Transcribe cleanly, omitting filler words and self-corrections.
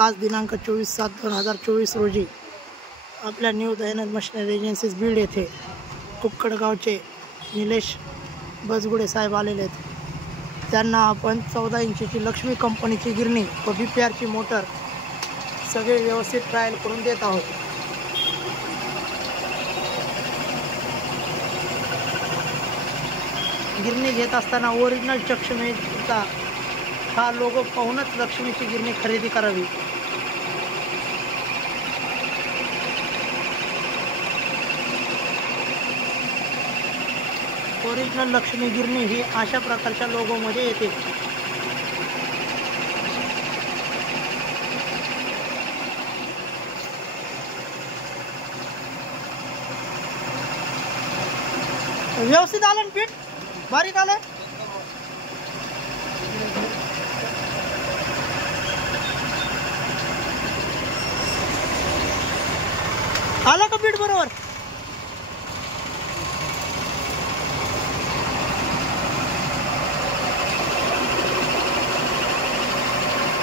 आज दिनांक 24/7/2024 रोजी आपल्या new Dayanand machinery agencies Beed येथे कुक्कडगावचे निलेश बजगुडे साहेब आलेले आहेत। त्यांना आपण 14 इंचीची लक्ष्मी कंपनीची गिरणी व BPRची मोटर सगळे व्यवस्थित ट्रायल करून देत आहोत। गिरणी घेत असताना ओरिजिनल लक्ष्मीचा हा लोगो पाहूनच लक्ष्मीची गिरणी खरेदी करावी। ओरिजिनल लक्ष्मी गिरणी ही अशा प्रकारच्या लोगोमध्ये येते। व्यवस्थित आलं पीठ बारीक आलं। आलं का पीठ बरोबर?